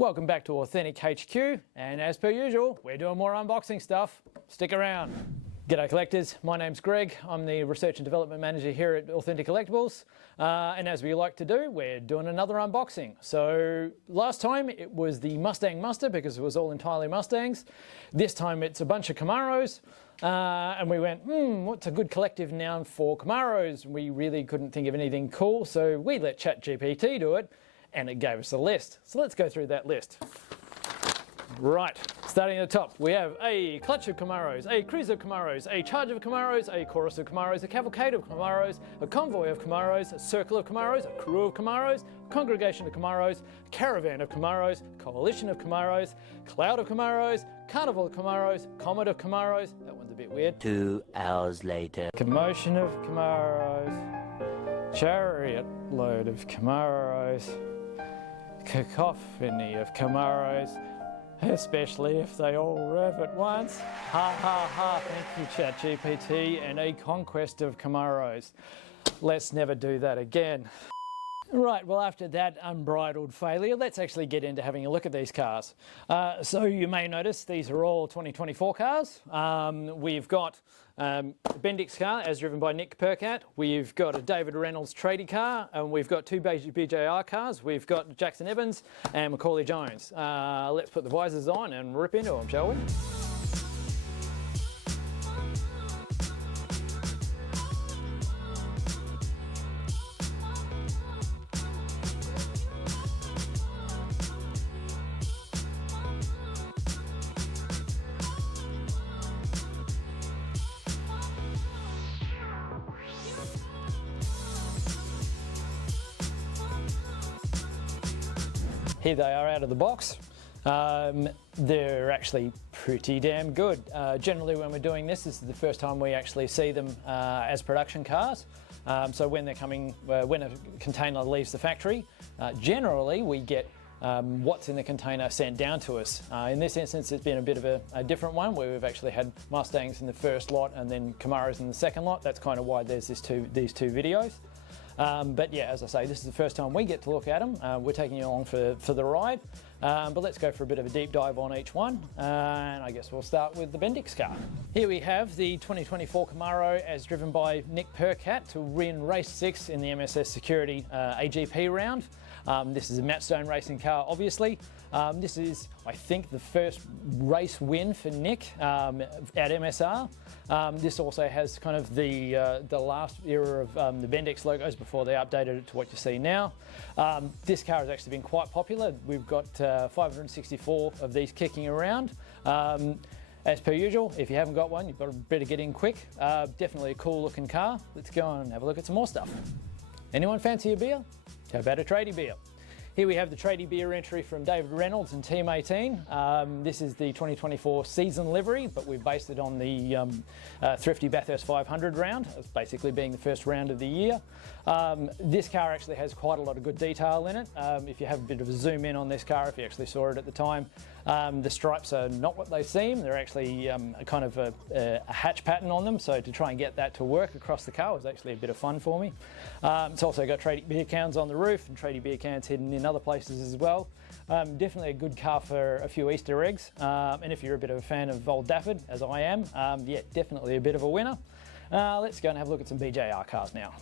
Welcome back to Authentic HQ, and as per usual, we're doing more unboxing stuff. Stick around. G'day collectors, my name's Greg. I'm the Research and Development Manager here at Authentic Collectables, and as we like to do, we're doing another unboxing. So last time it was the Mustang Muster because it was all entirely Mustangs. This time it's a bunch of Camaros, and we went, what's a good collective noun for Camaros? We really couldn't think of anything cool, so we let ChatGPT do it, and it gave us a list. So let's go through that list. Right, starting at the top, we have a clutch of Camaros, a cruise of Camaros, a charge of Camaros, a chorus of Camaros, a cavalcade of Camaros, a convoy of Camaros, a circle of Camaros, a crew of Camaros, a congregation of Camaros, a caravan of Camaros, a coalition of Camaros, cloud of Camaros, carnival of Camaros, comet of Camaros, that one's a bit weird. 2 hours later. Commotion of Camaros, chariot load of Camaros, cacophony of Camaros, especially if they all rev at once. Ha ha ha, thank you ChatGPT, and a conquest of Camaros. Let's never do that again. Right, well after that unbridled failure, let's actually get into having a look at these cars. So you may notice these are all 2024 cars. We've got a Bendix car as driven by Nick Percat. We've got a David Reynolds Trady car, and we've got two BJR cars. We've got Jaxon Evans and Macauley Jones. Let's put the visors on and rip into them, shall we? Here they are out of the box. They're actually pretty damn good. Generally when we're doing this is the first time we actually see them as production cars. So when they're coming, when a container leaves the factory, generally we get what's in the container sent down to us. In this instance it's been a bit of a different one where we've actually had Mustangs in the first lot and then Camaros in the second lot. That's kind of why there's these two videos. But yeah, as I say, this is the first time we get to look at them. We're taking you along for the ride, but let's go for a bit of a deep dive on each one, and I guess we'll start with the Bendix car. Here we have the 2024 Camaro as driven by Nick Percat to win race 6 in the MSS Security AGP round. This is a Mapstone racing car, obviously. This is, I think, the first race win for Nick at MSR. This also has kind of the last era of the Bendix logos before they updated it to what you see now. This car has actually been quite popular. We've got 564 of these kicking around. As per usual, if you haven't got one, you've got to better get in quick. Definitely a cool looking car. Let's go and have a look at some more stuff. Anyone fancy a beer? How about a Trady Beer? Here we have the Trady Beer entry from David Reynolds and Team 18. This is the 2024 season livery, but we've based it on the Thrifty Bathurst 500 round, as basically being the first round of the year. This car actually has quite a lot of good detail in it. If you have a bit of a zoom in on this car, if you actually saw it at the time, the stripes are not what they seem. They're actually kind of a hatch pattern on them, so to try and get that to work across the car was actually a bit of fun for me. It's also got Trady Beer cans on the roof and Trady Beer cans hidden in other places as well. Definitely a good car for a few Easter eggs, and if you're a bit of a fan of Old Dafford, as I am, yeah, definitely a bit of a winner. Let's go and have a look at some BJR cars now.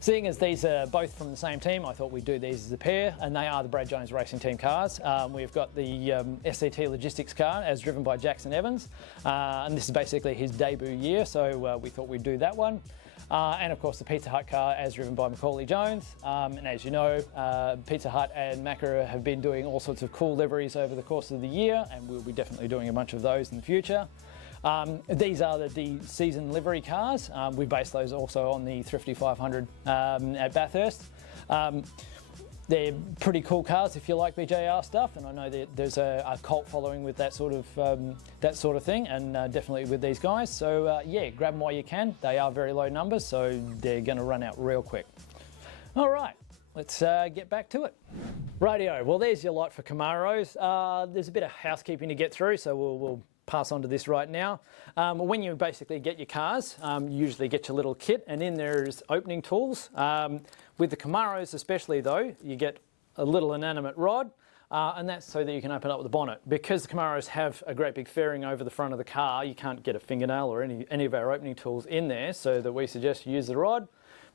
Seeing as these are both from the same team, I thought we'd do these as a pair, and they are the Brad Jones Racing Team cars. We've got the SCT Logistics car as driven by Jaxon Evans, and this is basically his debut year, so we thought we'd do that one. And of course the Pizza Hut car as driven by Macauley Jones, and as you know, Pizza Hut and Macca have been doing all sorts of cool liveries over the course of the year, and we'll be definitely doing a bunch of those in the future. These are the season livery cars. We based those also on the Thrifty 500 at Bathurst. They're pretty cool cars if you like BJR stuff, and I know that there's a cult following with that sort of thing, and definitely with these guys. So yeah, grab them while you can. They are very low numbers, so they're going to run out real quick. All right, let's get back to it. Rightio, well there's your lot for Camaros. There's a bit of housekeeping to get through, so we'll pass on to this right now. When you basically get your cars, you usually get your little kit, and in there's opening tools. With the Camaros especially though, you get a little inanimate rod, and that's so that you can open up the bonnet. Because the Camaros have a great big fairing over the front of the car, you can't get a fingernail or any of our opening tools in there, so that we suggest you use the rod,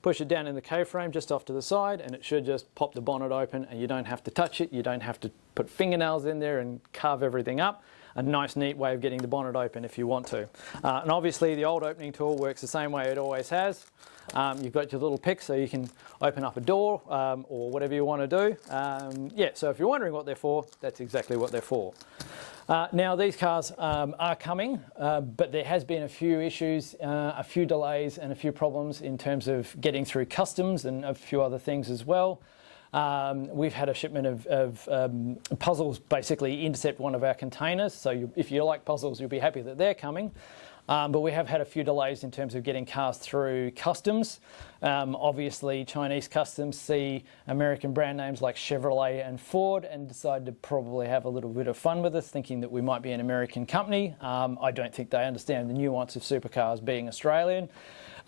push it down in the K-frame just off to the side, and it should just pop the bonnet open, and you don't have to touch it, you don't have to put fingernails in there and carve everything up. A nice, neat way of getting the bonnet open if you want to. And obviously the old opening tool works the same way it always has. You've got your little pick so you can open up a door or whatever you want to do. Yeah, so if you're wondering what they're for, that's exactly what they're for. Now these cars are coming, but there has been a few issues, a few delays and a few problems in terms of getting through customs and a few other things as well. We've had a shipment of puzzles basically intercept one of our containers, so if you like puzzles you'll be happy that they're coming. But we have had a few delays in terms of getting cars through customs. Obviously Chinese customs see American brand names like Chevrolet and Ford and decide to probably have a little bit of fun with us, thinking that we might be an American company. I don't think they understand the nuance of supercars being Australian.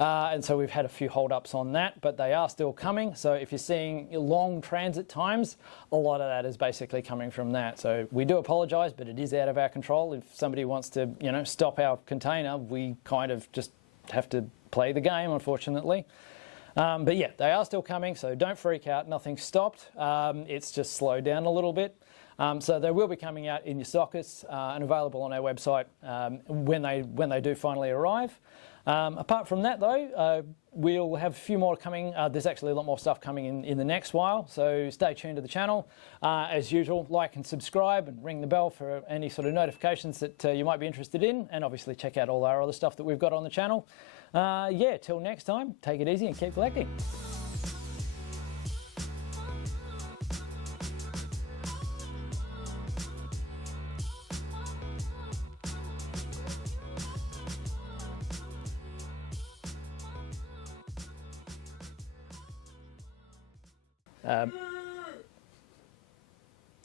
And so we've had a few hold-ups on that, but they are still coming. So if you're seeing long transit times, a lot of that is basically coming from that. So we do apologise, but it is out of our control. If somebody wants to, stop our container, we kind of just have to play the game, unfortunately. But yeah, they are still coming, so don't freak out. Nothing's stopped. It's just slowed down a little bit. So they will be coming out in your sockets and available on our website when they do finally arrive. Apart from that though, we'll have a few more coming. There's actually a lot more stuff coming in the next while, so stay tuned to the channel. As usual, like and subscribe and ring the bell for any sort of notifications that you might be interested in, and obviously check out all our other stuff that we've got on the channel. Yeah, till next time, take it easy and keep collecting.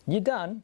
You done?